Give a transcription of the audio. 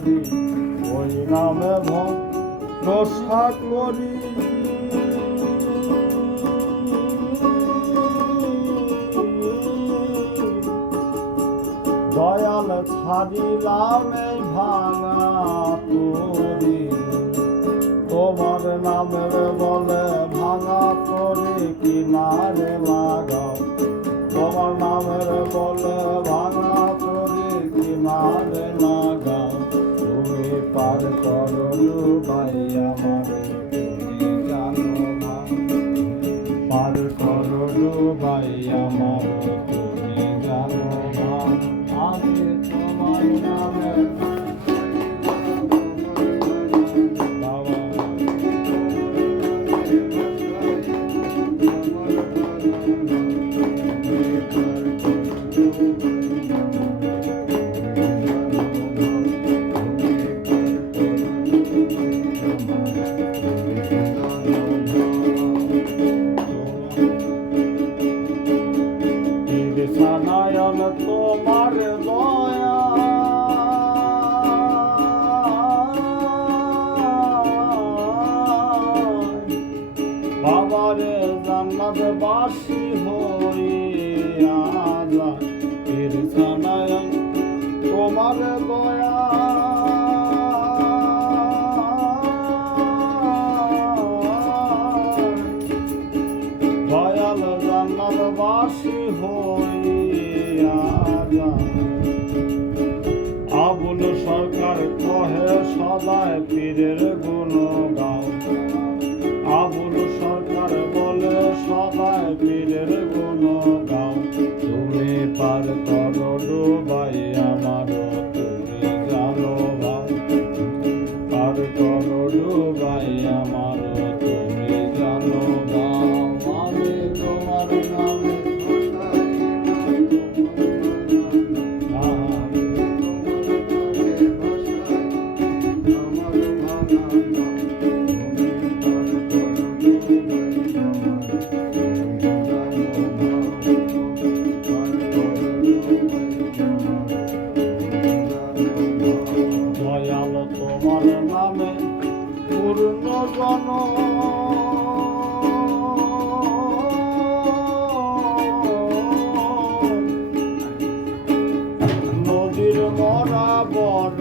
করি, ওই নামে ভরসা করি। দয়াল ছাড়িলাম এই ভাঙা তরি, তোমার নামের বলে ভাঙা তরি কিনারে লাগাও। তোমার নামের বলে ভাঙা তরি কিনারে লাগাও। তুমি পার করো ভাই আমার, তুমি জানো না। পার করো ভাই আমার, তুমি জানো না। আমি তোমার নামে নয়ন তোমার দয়া, বাবারে জান্নাতবাসী হইয়া যায়। নয়ন তোমার দয়া, দয়াল জান্নাতবাসী হইয়া যায়। আবুল সরকার কহে সদায় পীরের গুণ গাও। আবুল সরকার বলে সদায় পীরের গুণ গাও। তুমি পার করো ডুবাই আমার, তুমি জানো ভাই। পার করো ডুবাই আমার, তুমি জানো ভাই। আমি তোমার নামে দয়াল তোমার নামে পূর্ণ জন, নদীর বরাবর